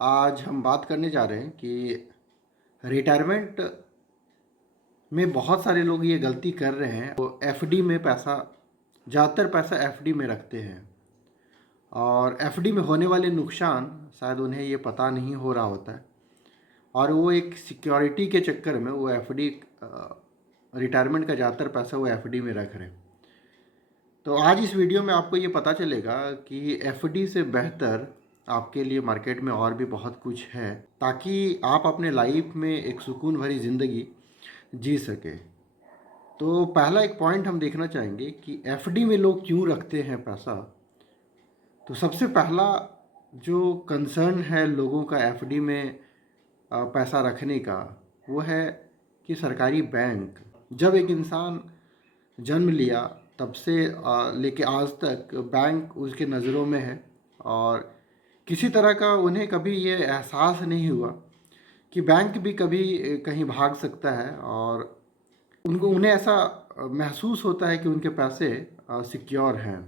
आज हम बात करने जा रहे हैं कि रिटायरमेंट में बहुत सारे लोग ये गलती कर रहे हैं। वो एफडी में पैसा, ज़्यादातर पैसा एफडी में रखते हैं और एफडी में होने वाले नुकसान शायद उन्हें ये पता नहीं हो रहा होता है और वो एक सिक्योरिटी के चक्कर में वो एफडी, रिटायरमेंट का ज़्यादातर पैसा वो एफडी में रख रहे हैं। तो आज इस वीडियो में आपको ये पता चलेगा कि एफडी से बेहतर आपके लिए मार्केट में और भी बहुत कुछ है, ताकि आप अपने लाइफ में एक सुकून भरी ज़िंदगी जी सके। तो पहला एक पॉइंट हम देखना चाहेंगे कि एफडी में लोग क्यों रखते हैं पैसा। तो सबसे पहला जो कंसर्न है लोगों का एफडी में पैसा रखने का, वो है कि सरकारी बैंक। जब एक इंसान जन्म लिया तब से लेके आज तक बैंक उसके नज़रों में है और किसी तरह का उन्हें कभी ये एहसास नहीं हुआ कि बैंक भी कभी कहीं भाग सकता है और उन्हें ऐसा महसूस होता है कि उनके पैसे सिक्योर हैं।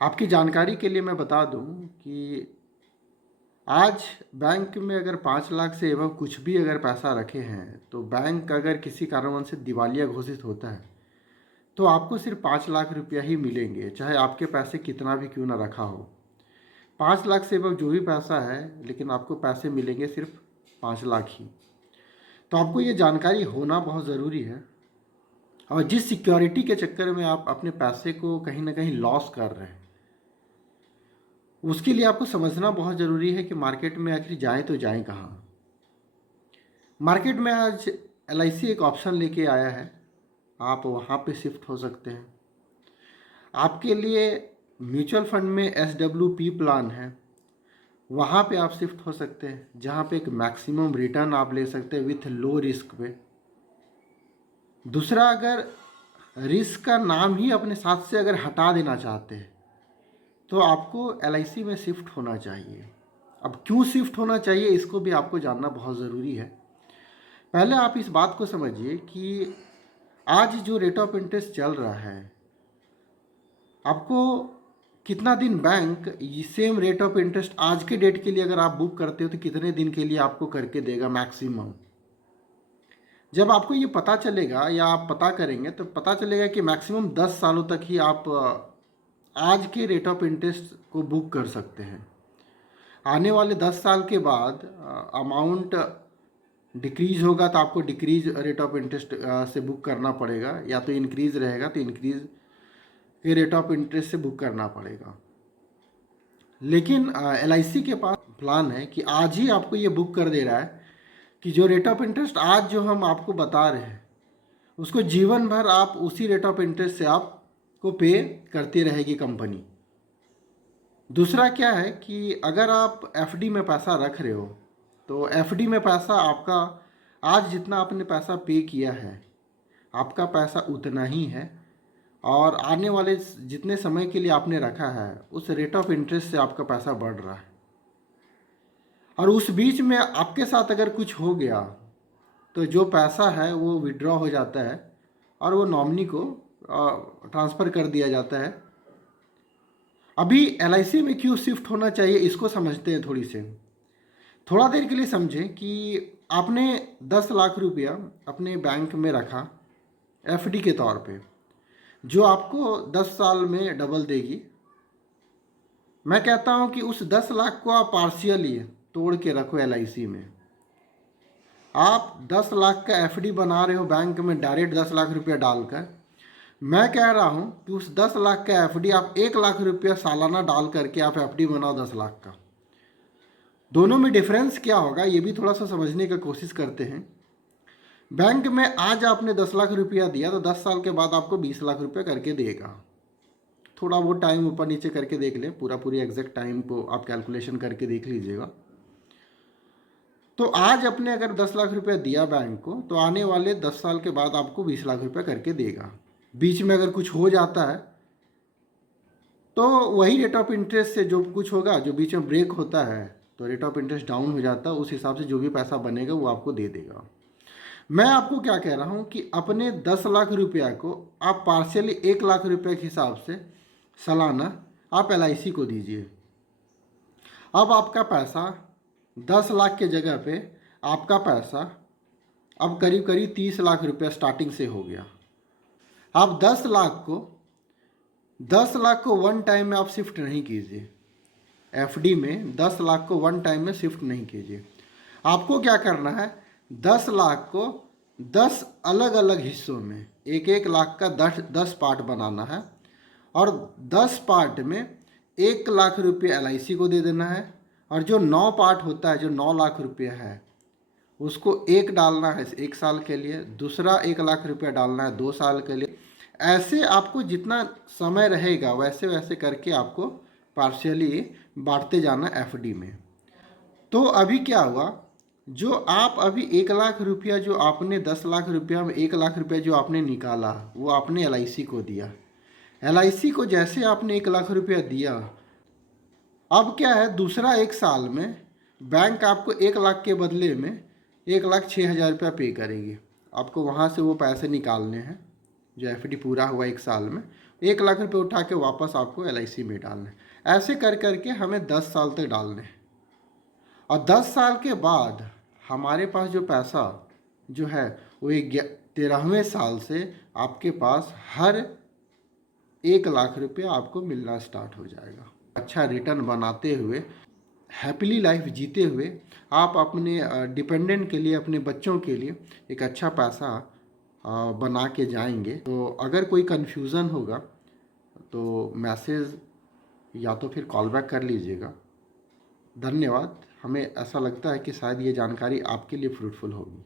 आपकी जानकारी के लिए मैं बता दूं कि आज बैंक में अगर 5 लाख से एवं कुछ भी अगर पैसा रखे हैं तो बैंक अगर किसी कारणवश से दिवालिया घोषित होता है तो आपको सिर्फ 5 लाख रुपया ही मिलेंगे, चाहे आपके पैसे कितना भी क्यों ना रखा हो। 5 लाख से एवं जो भी पैसा है, लेकिन आपको पैसे मिलेंगे सिर्फ 5 लाख ही। तो आपको ये जानकारी होना बहुत ज़रूरी है और जिस सिक्योरिटी के चक्कर में आप अपने पैसे को कहीं ना कहीं लॉस कर रहे हैं, उसके लिए आपको समझना बहुत ज़रूरी है कि मार्केट में आखिर जाएं तो जाएं कहाँ। मार्केट में आज LIC एक ऑप्शन लेके आया है, आप वहाँ पे शिफ्ट हो सकते हैं। आपके लिए म्यूचुअल फंड में SWP प्लान है, वहाँ पे आप शिफ्ट हो सकते हैं, जहाँ पे एक मैक्सिमम रिटर्न आप ले सकते हैं विथ लो रिस्क पे। दूसरा, अगर रिस्क का नाम ही अपने साथ से अगर हटा देना चाहते हैं तो आपको LIC में शिफ्ट होना चाहिए। अब क्यों शिफ्ट होना चाहिए, इसको भी आपको जानना बहुत ज़रूरी है। पहले आप इस बात को समझिए कि आज जो रेट ऑफ इंटरेस्ट चल रहा है, आपको कितना दिन bank same rate of interest आज के डेट के लिए अगर आप बुक करते हो तो कितने दिन के लिए आपको करके देगा मैक्सिमम। जब आपको ये पता चलेगा या आप पता करेंगे तो पता चलेगा कि मैक्सिमम 10 सालों तक ही आप आज के रेट ऑफ इंटरेस्ट को बुक कर सकते हैं। आने वाले 10 साल के बाद अमाउंट डिक्रीज होगा तो आपको डिक्रीज रेट ऑफ इंटरेस्ट से बुक करना पड़ेगा, या तो इंक्रीज रहेगा तो इंक्रीज के रेट ऑफ इंटरेस्ट से बुक करना पड़ेगा। लेकिन LIC के पास प्लान है कि आज ही आपको ये बुक कर दे रहा है कि जो रेट ऑफ इंटरेस्ट आज जो हम आपको बता रहे हैं उसको जीवन भर आप उसी रेट ऑफ इंटरेस्ट से आपको पे करती रहेगी कंपनी। दूसरा क्या है कि अगर आप FD में पैसा रख रहे हो तो FD में पैसा आपका आज जितना आपने पैसा पे किया है आपका पैसा उतना ही है और आने वाले जितने समय के लिए आपने रखा है उस रेट ऑफ इंटरेस्ट से आपका पैसा बढ़ रहा है। और उस बीच में आपके साथ अगर कुछ हो गया तो जो पैसा है वो विड्रॉ हो जाता है और वो नॉमिनी को ट्रांसफ़र कर दिया जाता है। अभी LIC में क्यों शिफ्ट होना चाहिए इसको समझते हैं थोड़ा देर के लिए समझें कि आपने 10 लाख रुपया अपने बैंक में रखा FD के तौर पे, जो आपको 10 साल में डबल देगी। मैं कहता हूं कि उस 10 लाख को आप पार्शियली तोड़ के रखो LIC में। आप 10 लाख का FD बना रहे हो बैंक में डायरेक्ट 10 लाख रुपया डालकर, मैं कह रहा हूं कि उस 10 लाख का FD आप 1 लाख रुपया सालाना डाल करके आप FD बनाओ 10 लाख का। दोनों में डिफरेंस क्या होगा ये भी थोड़ा सा समझने की कोशिश करते हैं। बैंक में आज आपने 10 लाख रुपया दिया तो 10 साल के बाद आपको 20 लाख रुपया करके देगा। थोड़ा वो टाइम ऊपर नीचे करके देख लें, पूरी एग्जैक्ट टाइम को आप कैलकुलेशन करके देख लीजिएगा। तो आज अपने अगर 10 लाख रुपया दिया बैंक को तो आने वाले 10 साल के बाद आपको 20 लाख रुपया करके देगा। बीच में अगर कुछ हो जाता है तो वही रेट ऑफ इंटरेस्ट से जो कुछ होगा, जो बीच में ब्रेक होता है तो रेट ऑफ इंटरेस्ट डाउन हो जाता है, उस हिसाब से जो भी पैसा बनेगा वो आपको दे देगा। मैं आपको क्या कह रहा हूँ कि अपने 10 लाख रुपया को आप पार्शियली 1 लाख रुपये के हिसाब से सालाना आप LIC को दीजिए। अब आपका पैसा 10 लाख के जगह पे आपका पैसा अब करीब करीब 30 लाख रुपया स्टार्टिंग से हो गया। आप 10 लाख को वन टाइम में आप शिफ्ट नहीं कीजिए। एफडी में 10 लाख को वन टाइम में शिफ्ट नहीं कीजिए। आपको क्या करना है, 10 लाख को 10 अलग अलग हिस्सों में 1-1 लाख का 10 पार्ट बनाना है और 10 पार्ट में 1 लाख रुपये LIC को दे देना है और जो 9 पार्ट होता है, जो 9 लाख रुपये है, उसको एक डालना है 1 साल के लिए, दूसरा 1 लाख रुपया डालना है 2 साल के लिए। ऐसे आपको जितना समय रहेगा वैसे वैसे करके आपको पार्शियली बांटते जाना एफडी में। तो अभी क्या हुआ, जो आप अभी 1 लाख रुपया जो आपने 10 लाख रुपया में 1 लाख रुपया जो आपने निकाला वो आपने LIC को दिया। LIC को जैसे आपने 1 लाख रुपया दिया, अब क्या है, दूसरा 1 साल में बैंक आपको 1 लाख के बदले में 1,06,000 रुपया पे करेगी। आपको वहाँ से वो पैसे निकालने हैं जो एफडी पूरा हुआ 1 साल में, 1 लाख रुपये उठा के वापस आपको LIC में डालने। ऐसे कर करके हमें 10 साल तक डालने हैं और 10 साल के बाद हमारे पास जो पैसा जो है वो 13वें साल से आपके पास हर 1 लाख रुपया आपको मिलना स्टार्ट हो जाएगा। अच्छा रिटर्न बनाते हुए, हैप्पीली लाइफ जीते हुए आप अपने डिपेंडेंट के लिए, अपने बच्चों के लिए एक अच्छा पैसा बना के जाएंगे। तो अगर कोई कन्फ्यूज़न होगा तो मैसेज या तो फिर कॉल बैक कर लीजिएगा। धन्यवाद। हमें ऐसा लगता है कि शायद ये जानकारी आपके लिए फ्रूटफुल होगी।